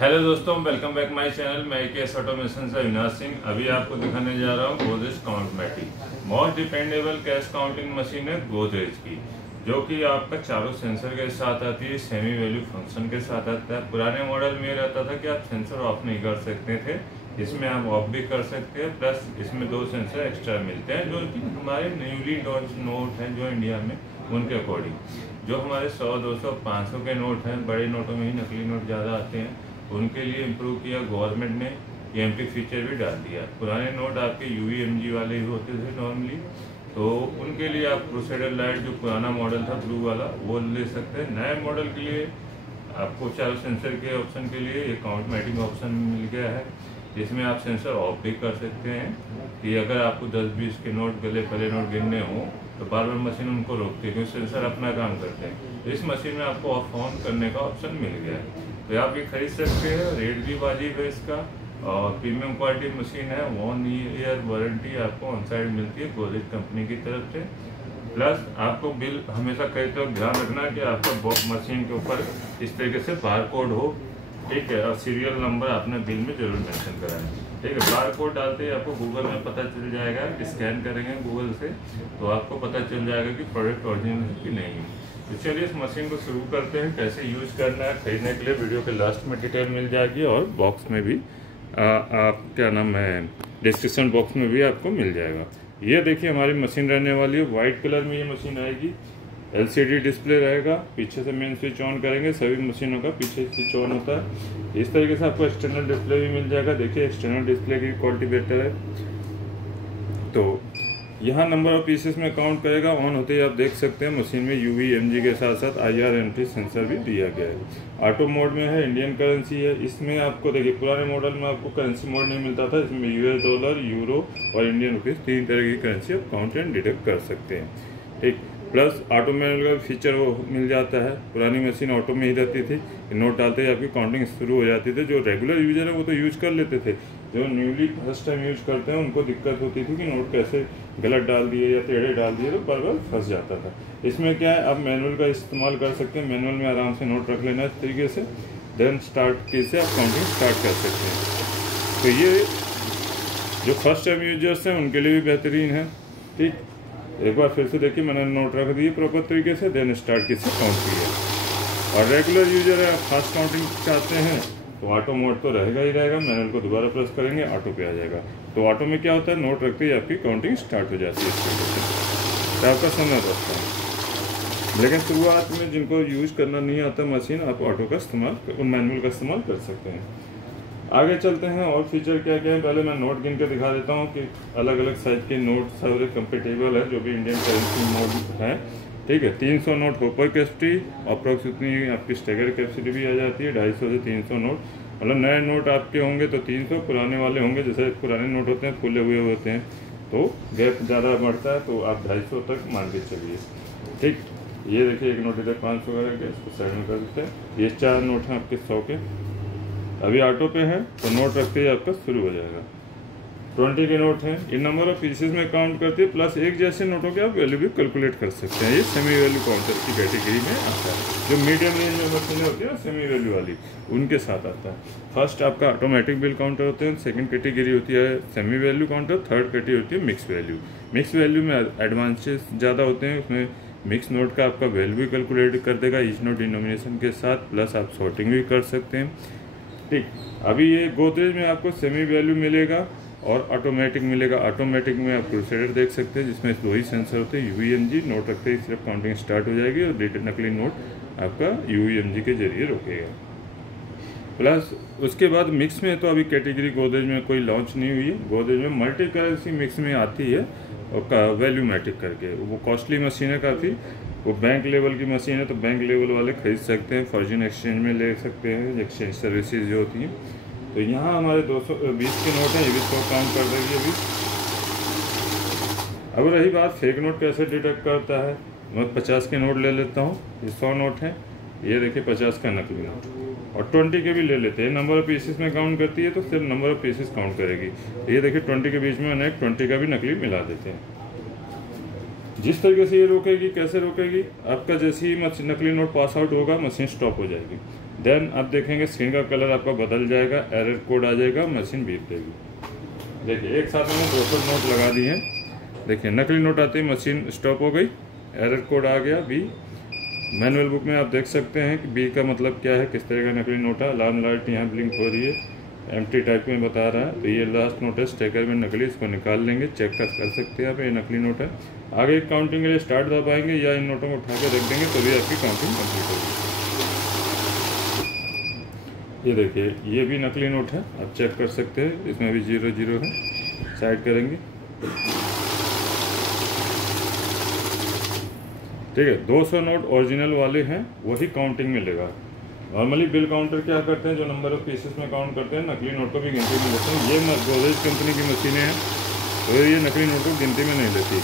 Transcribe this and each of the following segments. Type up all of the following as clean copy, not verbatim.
Hello दोस्तों, welcome back my channel. मैं KS automation से अविनाश सिंह। अभी आपको दिखाने जा रहा हूँ Godrej Countmatic most dependable cash counting machine है गोदरेज की, जो कि आपका चारों सेंसर के साथ आती है, सेमी वैल्यू फंक्शन के साथ आता है। पुराने मॉडल में रहता था कि आप सेंसर ऑफ नहीं कर सकते थे, इसमें आप ऑफ भी कर सकते हैं, प्लस इसमें 2 सेंसर एक्स्ट्रा मिलते हैं जो कि हमारे न्यूली लॉन्च नोट हैं जो इंडिया में, उनके अकॉर्डिंग। जो हमारे 100, 200, 500 के नोट हैं, बड़े नोटों में ही नकली नोट ज़्यादा आते हैं, उनके लिए इम्प्रूव किया गवर्नमेंट ने, EMP फीचर भी डाल दिया। पुराने नोट आपके UVMG वाले ही होते थे नॉर्मली, तो उनके लिए आप क्रूसेडर लाइट जो पुराना मॉडल था ब्लू वाला वो ले सकते हैं। नए मॉडल के लिए आपको चारों सेंसर के ऑप्शन के लिए ये काउंटमेटिक ऑप्शन मिल गया है, जिसमें आप सेंसर ऑफ भी कर सकते हैं कि अगर आपको 10-20 के नोट पहले नोट गिनने हों तो बार बार मशीन उनको रोकती है, क्योंकि सेंसर अपना काम करते हैं। इस मशीन में आपको ऑफ ऑन करने का ऑप्शन मिल गया है, तो आप ये खरीद सकते हैं। रेट भी वाजिब है इसका, और प्रीमियम क्वालिटी मशीन है। 1 ईयर वारंटी आपको ऑन साइड मिलती है गोदरेज कंपनी की तरफ से। प्लस आपको बिल हमेशा खरीदते वक्त ध्यान रखना कि आपका मशीन के ऊपर इस तरीके से बार कोड हो, ठीक है, और सीरियल नंबर आपने बिल में जरूर मेंशन कराएं, ठीक है। बार कोड डालते ही आपको गूगल में पता चल जाएगा, स्कैन करेंगे गूगल से तो आपको पता चल जाएगा कि प्रोडक्ट ओरिजिनल है कि नहीं है। तो चलिए इस मशीन को शुरू करते हैं। कैसे यूज करना है खरीदने के लिए वीडियो के लास्ट में डिटेल मिल जाएगी, और बॉक्स में भी आप क्या नाम है, डिस्क्रिप्शन बॉक्स में भी आपको मिल जाएगा। ये देखिए हमारी मशीन रहने वाली है, वाइट कलर में ये मशीन आएगी। LCD डिस्प्ले रहेगा, पीछे से मेन स्विच ऑन करेंगे, सभी मशीनों का पीछे स्विच ऑन होता है। इस तरीके से आपको एक्सटर्नल डिस्प्ले भी मिल जाएगा। देखिए एक्सटर्नल डिस्प्ले की क्वालिटी बेटर है। तो यहाँ नंबर ऑफ पीसेस में काउंट करेगा। ऑन होते ही आप देख सकते हैं मशीन में UVMG के साथ साथ IR सेंसर भी दिया गया है। ऑटो मोड में है, इंडियन करेंसी है। इसमें आपको देखिए पुराने मॉडल में आपको करेंसी मोड नहीं मिलता था, इसमें US डॉलर, यूरो और इंडियन रुपीज़ 3 तरह की करेंसी आप काउंट एंड डिडक्ट कर सकते हैं, ठीक। प्लस ऑटो मैनुअल का फीचर वो मिल जाता है। पुरानी मशीन ऑटो में ही रहती थी, नोट डालते ही आपकी काउंटिंग शुरू हो जाती थी। जो रेगुलर यूजर है वो तो यूज कर लेते थे, जो न्यूली फर्स्ट टाइम यूज करते हैं उनको दिक्कत होती थी कि नोट कैसे गलत डाल दिए या टेढ़े डाल दिए, तो बार बार फंस जाता था। इसमें क्या है, आप मैनुअल का इस्तेमाल कर सकते हैं। मैनुअल में आराम से नोट रख लेना इस तरीके से, देन स्टार्ट की से आप काउंटिंग स्टार्ट कर सकते हैं। तो ये जो फर्स्ट टाइम यूजर्स हैं उनके लिए भी बेहतरीन है, ठीक। एक बार फिर से देखिए मैंने नोट रख दिए प्रॉपर तरीके से, देन स्टार्ट की से काउंट किया। और रेगुलर यूजर है, फास्ट काउंटिंग चाहते हैं तो ऑटो मोड तो रहेगा ही रहेगा। मैनुअल को दोबारा प्रेस करेंगे, ऑटो पे आ जाएगा। तो ऑटो में क्या होता है, नोट रखते ही आपकी काउंटिंग स्टार्ट हो जाती है इस तरीके से, तो आपका समय बचता है। लेकिन शुरुआत में जिनको यूज करना नहीं आता मशीन, आप ऑटो का इस्तेमाल, मैनुअल का इस्तेमाल कर सकते हैं। आगे चलते हैं और फीचर क्या क्या है। पहले मैं नोट गिन के दिखा देता हूँ कि अलग अलग साइज के नोट सारे कंपेटेबल है, जो भी इंडियन करेंसी मोड है, ठीक है। 300 नोट होपर कैपेसिटी, अप्रॉक्स उतनी आपकी स्टेगर कैपेसिटी भी आ जाती है। 250 से 300 नोट, मतलब नए नोट आपके होंगे तो 300, पुराने वाले होंगे, जैसे पुराने नोट होते हैं फुले हुए होते हैं तो गैप ज़्यादा बढ़ता है, तो आप 250 तक मान के चलिए, ठीक। ये देखिए एक नोट इधर 500 का रख, इसको साइड में कर देते हैं। ये 4 नोट हैं आपके 100 के। अभी ऑटो पे है तो नोट रखते ही आपका शुरू हो जाएगा। 20 के नोट हैं, इन नंबर ऑफ पीसेस में काउंट करते हैं, प्लस एक जैसे नोटों के आप वैल्यू भी कैलकुलेट कर सकते हैं। ये सेमी वैल्यू काउंटर की कैटेगरी में आता है। जो मीडियम रेंज में मशीनें होती है सेमी वैल्यू वाली, उनके साथ आता है। फर्स्ट आपका ऑटोमेटिक बिल काउंटर होते हैं, सेकंड कैटेगरी होती है semi value counter, third category होती है मिक्स वैल्यू। मिक्स वैल्यू में एडवांसेस ज़्यादा होते हैं, उसमें मिक्स नोट का आपका वैल्यू भी कैलकुलेट कर देगा ईच नोट डिनोमिनेशन के साथ, प्लस आप सॉर्टिंग भी कर सकते हैं, ठीक। अभी ये गोदरेज में आपको सेमी वैल्यू मिलेगा और ऑटोमेटिक मिलेगा। ऑटोमेटिक में आप क्रूसेडर देख सकते हैं, जिसमें 2 ही सेंसर होते हैं। UVMG नोट रखते ही सिर्फ काउंटिंग स्टार्ट हो जाएगी और नकली नोट आपका UVMG के जरिए रोकेगा। प्लस उसके बाद मिक्स में तो अभी कैटेगरी गोदरेज में कोई लॉन्च नहीं हुई है। गोदरेज में मल्टी करेंसी मिक्स में आती है और वैल्यूमेटिक करके, वो कॉस्टली मशीन है काफ़ी। वो बैंक लेवल की मशीन है, तो बैंक लेवल वाले खरीद सकते हैं, फॉर्च्यून एक्सचेंज में ले सकते हैं, एक्सचेंज सर्विसेज जो होती हैं। तो यहाँ हमारे 220 के नोट हैं, ये भी 100 काउंट कर देगी अभी। अब रही बात फेक नोट कैसे डिटेक्ट करता है, मैं 50 के नोट ले लेता हूँ। ये 100 नोट हैं, ये देखिए 50 का नकली नोट, और 20 के भी ले लेते हैं। नंबर ऑफ पीसेस में काउंट करती है तो सिर्फ नंबर ऑफ पीसेस काउंट करेगी। ये देखिए 20 के बीच में मैंने 20 का भी नकली मिला देते हैं। जिस तरीके से ये रोकेगी, कैसे रोकेगी, आपका जैसे ही नकली नोट पास आउट होगा मशीन स्टॉप हो जाएगी। देन आप देखेंगे स्क्रीन का कलर आपका बदल जाएगा, एरर कोड आ जाएगा, मशीन बीप देगी। देखिए एक साथ में 200 नोट लगा दिए हैं। देखिए नकली नोट आते ही मशीन स्टॉप हो गई, एरर कोड आ गया बी। मैनुअल बुक में आप देख सकते हैं कि बी का मतलब क्या है, किस तरह का नकली नोट है। अलार्म लाइट यहाँ ब्लिंक हो रही है, एम्प्टी टाइप में बता रहा है। तो ये लास्ट नोट है स्टेकर में नकली, इसको निकाल लेंगे, चेक कर सकते हैं आप, ये नकली नोट है। आगे काउंटिंग के लिए स्टार्ट दबाएंगे या इन नोटों को उठा के रख देंगे तो भी आपकी काउंटिंग कंप्लीट होगी। ये देखिए ये भी नकली नोट है, आप चेक कर सकते हैं, इसमें भी 0 0 है। साइड करेंगे, ठीक है। 200 नोट ओरिजिनल वाले हैं, वही काउंटिंग में लेगा। नॉर्मली बिल काउंटर क्या करते हैं, जो नंबर ऑफ पीसेस में काउंट करते हैं, नकली नोट को भी गिनती में लेते हैं। ये गोदरेज कंपनी की मशीनें हैं तो ये नकली नोट को गिनती में नहीं लेती।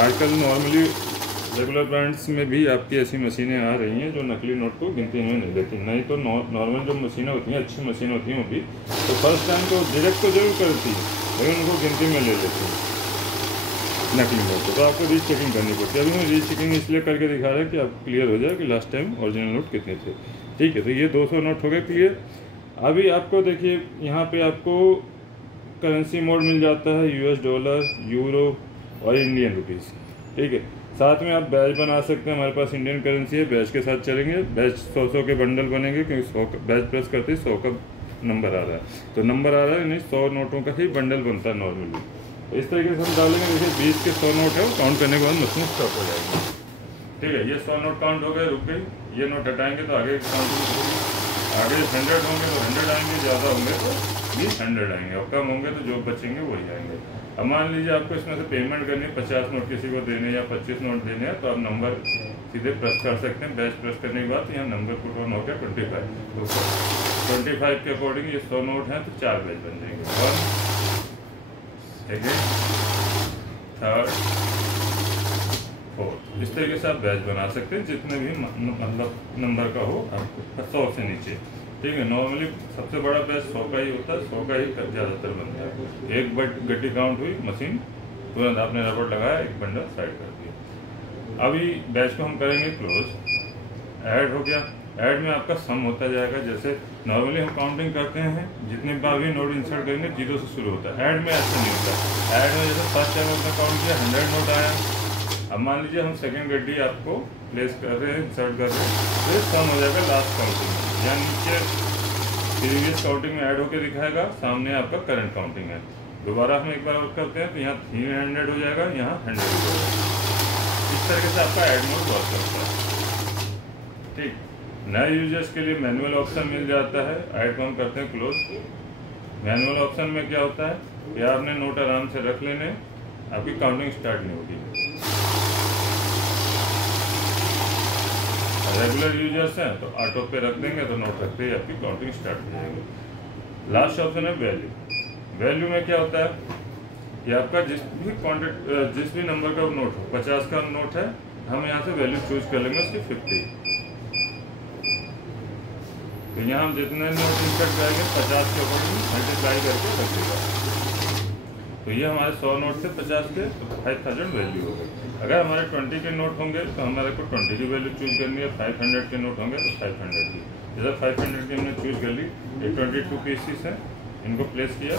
आजकल नॉर्मली रेगुलर ब्रांड्स में भी आपकी ऐसी मशीनें आ रही हैं जो नकली नोट को गिनती में नहीं लेती। नहीं तो नॉर्मल जो मशीनें होती हैं, अच्छी मशीन होती हैं, वो भी तो फर्स्ट टाइम तो डिडक्ट तो जरूर करती है, लेकिन उनको गिनती में ले लेती हैं नकली नोट। तो आपको रीचेकिंग करनी पड़ती है। अभी मैं रीचेकिंग इसलिए करके दिखा रहा है कि आपको क्लियर हो जाए कि लास्ट टाइम ओरिजिनल नोट कितने थे। ठीक है, तो ये 200 नोट हो गए क्लियर। अभी आपको देखिए यहाँ पे आपको करेंसी मोड मिल जाता है, US डॉलर, यूरो और इंडियन रुपीज़। ठीक है, साथ में आप बैच बना सकते हैं। हमारे पास इंडियन करेंसी है, बैच के साथ चलेंगे। बैच 100 के बंडल बनेंगे, क्योंकि 100 बैच प्रेस करते ही 100 का नंबर आ रहा है, तो नंबर आ रहा है यानी 100 नोटों का ही बंडल बनता है नॉर्मली। तो इस तरीके से हम डालेंगे। देखिए 20 के 100 नोट है, वो काउंट करने के बाद मशीन स्टॉप हो जाएगी। ठीक है, ये 100 नोट काउंट हो गए, रुक गई। ये नोट हटाएंगे तो आगे काउंटिंग होगी। आगे 100 होंगे तो 100 आएंगे, ज़्यादा होंगे तो भी 100 आएंगे, और कम होंगे तो जो बचेंगे वही आएंगे। अब मान लीजिए आपको इसमें से पेमेंट करनी है, 50 नोट किसी को देने या 25 नोट देने हैं, तो आप नंबर सीधे प्रेस कर सकते हैं। बैच प्रेस करने के बाद यहाँ नंबर पुट ऑन हो गया 25। तो 25 के अकॉर्डिंग ये 100 नोट हैं तो 4 बैच बन जाएंगे। 1 सेकेंड, थर्ड, फोर्थ। इस तरीके से आप बैच बना सकते हैं, जितने भी मतलब नंबर का हो आपको 100 से नीचे। ठीक है, नॉर्मली सबसे बड़ा बैच 100 का ही होता है, 100 का ही ज़्यादातर बनता है। एक गड्डी काउंट हुई, मशीन तुरंत आपने रबड़ लगाया, एक बंडल साइड कर दिया। अभी बैच को हम करेंगे क्लोज। ऐड हो गया, ऐड में आपका सम होता जाएगा। जैसे नॉर्मली हम काउंटिंग करते हैं, जितने बार भी नोट इंसर्ट करेंगे 0 से शुरू होता है। ऐड में ऐसा नहीं होता। ऐड में जैसे फर्स्ट टाइम आपने काउंट किया 100 नोट आया। अब मान लीजिए हम सेकेंड गड्डी आपको प्लेस कर रहे हैं, इंसर्ट कर रहे हैं, तो सम हो जाएगा लास्ट काउंटिंग में। यहाँ नीचे प्रीवियस काउंटिंग में ऐड होकर दिखाएगा, सामने आपका करंट काउंटिंग है। दोबारा हम एक बार वर्क करते हैं तो यहाँ 300 हो जाएगा, यहाँ 100 हो जाएगा। इस तरीके से आपका ऐड मोड वर्क करता है। ठीक, नए यूजर्स के लिए मैनुअल ऑप्शन मिल जाता है। ऐड को हम करते हैं क्लोज। मैनुअल ऑप्शन में क्या होता है कि आपने नोट आराम से रख लेने, आपकी काउंटिंग स्टार्ट नहीं होगी। रेगुलर यूजर्स हैं तो ऑटो पे रख देंगे, तो नोट रखते ही आपकी काउंटिंग स्टार्ट हो जाएगी। लास्ट ऑप्शन है वैल्यू। वैल्यू में क्या होता है कि आपका जिस भी नंबर का नोट हो, 50 का नोट है, हम यहाँ से वैल्यू चूज कर लेंगे उसकी 50। तो यहाँ हम जितने नोट इंसर्ट करेंगे 50 के अकॉर्डिंग मल्टीप्लाई करके रख देगा। तो ये हमारे 100 नोट से 50 के 5000 वैल्यू हो गई। अगर हमारे 20 के नोट होंगे तो हमारे को 20 की वैल्यू चूज करनी है। 500 के नोट होंगे तो 500 की। जैसे 500 की हमने चूज कर ली, ये 22 पीसेस हैं, इनको प्लेस किया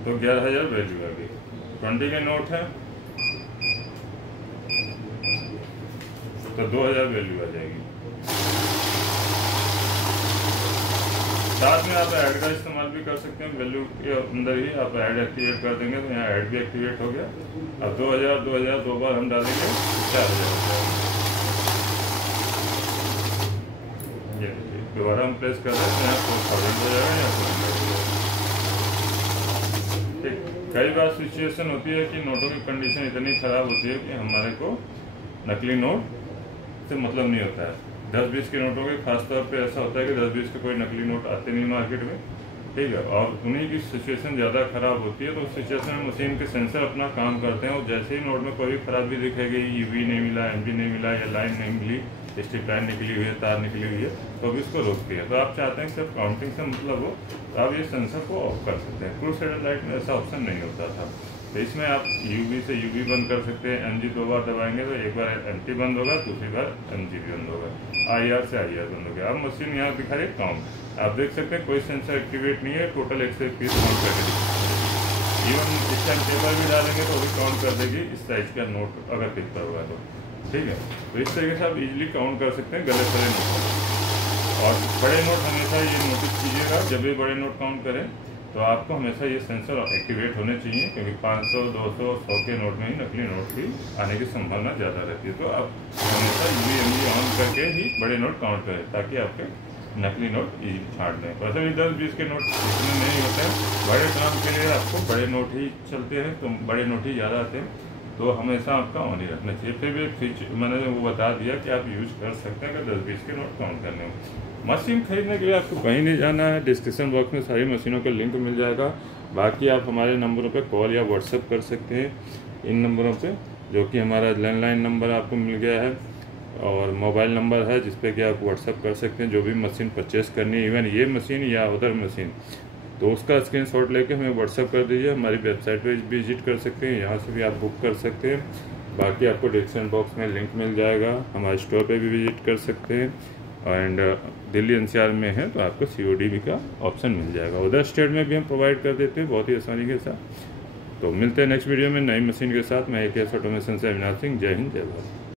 तो 11000 वैल्यू आ गई। 20 के नोट है तो 2000 वैल्यू आ जाएगी। साथ में आप ऐड का इस्तेमाल भी कर सकते हैं। वैल्यू के अंदर ही आप ऐड एक्टिवेट कर देंगे तो यहाँ ऐड भी एक्टिवेट हो गया। अब 2000 दो बार हम डालेंगे 4000 हो जाएगा। ये देखिए दोबारा हम प्रेस कर रहे हैं, यहाँ 4000 हो जाएगा, यहाँ 400 हो जाएगा। ठीक, कई बार सिचुएशन होती है कि नोटों की कंडीशन इतनी ख़राब होती है कि हमारे को नकली नोट से मतलब नहीं होता है। 10-20 के नोटों के खासतौर पे ऐसा होता है कि 10-20 के कोई नकली नोट आते नहीं मार्केट में। ठीक है, और उन्हीं की सिचुएशन ज़्यादा ख़राब होती है, तो उस सिचुएशन में मशीन के सेंसर अपना काम करते हैं और जैसे ही नोट में कोई भी खराबी दिखेगी, वी नहीं मिला, MG नहीं मिला या लाइन नहीं मिली, स्ट्रिप लाइन निकली हुई है, तार निकली हुई है, तो अभी इसको रोकती है। तो आप चाहते हैं कि सिर्फ काउंटिंग से मतलब हो तो आप ये सेंसर को ऑफ कर सकते हैं। क्रूसेडर लाइट में ऐसा ऑप्शन नहीं होता था। तो इसमें आप यूवी से यूवी बंद कर सकते हैं। एमजी 2 बार दबाएंगे तो एक बार एमटी बंद होगा, दूसरी बार एमजी भी बंद होगा, आईआर से आईआर बंद हो गया। अब मशीन यहाँ दिखा रही है काउंट, आप देख सकते हैं कोई सेंसर एक्टिवेट नहीं है, टोटल 121 काउंट करके दिखाई। इवन इस टाइम पेपर भी डालेंगे तो भी काउंट कर देगी इस साइज का नोट अगर दिखता होगा तो, ठीक है। तो इस तरीके से आप इजीली काउंट कर सकते हैं गलत वाले नोट। और बड़े नोट हमेशा ये नोटिस कीजिएगा, जब भी बड़े नोट काउंट करें तो आपको हमेशा ये सेंसर एक्टिवेट होने चाहिए, क्योंकि 500, 200, 100 के नोट में ही नकली नोट की आने की संभावना ज़्यादा रहती है। तो आप हमेशा यूवीएमजी ऑन करके ही बड़े नोट काउंट करें ताकि आपके नकली नोट छाट दें। वैसे भी 10-20 के नोट इतने नहीं होते हैं, बड़े काम के लिए आपको बड़े नोट ही चलते हैं, तो बड़े नोट ही ज़्यादा आते हैं, तो हमेशा आपका ऑन ही रखना चाहिए। फिर भी एक फीचर मैंने वो बता दिया कि आप यूज कर सकते हैं अगर 10-20 के नोट काउंट करने हो। मशीन खरीदने के लिए आपको कहीं नहीं जाना है, डिस्क्रिप्शन बॉक्स में सारी मशीनों का लिंक मिल जाएगा। बाकी आप हमारे नंबरों पे कॉल या व्हाट्सएप कर सकते हैं, इन नंबरों पे, जो कि हमारा लैंडलाइन नंबर आपको मिल गया है और मोबाइल नंबर है जिस पे कि आप व्हाट्सएप कर सकते हैं। जो भी मशीन परचेस करनी है, इवन ये मशीन या अदर मशीन, तो उसका स्क्रीनशॉट लेके हमें व्हाट्सएप कर दीजिए। हमारी वेबसाइट पे विजिट कर सकते हैं, यहाँ से भी आप बुक कर सकते हैं। बाकी आपको डिस्क्रिप्शन बॉक्स में लिंक मिल जाएगा, हमारे स्टोर पे भी विजिट कर सकते हैं। एंड दिल्ली एनसीआर में है तो आपको COD भी का ऑप्शन मिल जाएगा। उधर स्टेट में भी हम प्रोवाइड कर देते हैं बहुत ही आसानी के साथ। तो मिलते हैं नेक्स्ट वीडियो में नई मशीन के साथ। मैं AKS ऑटोमेशन से अविनाश सिंह। जय हिंद, जय भारत।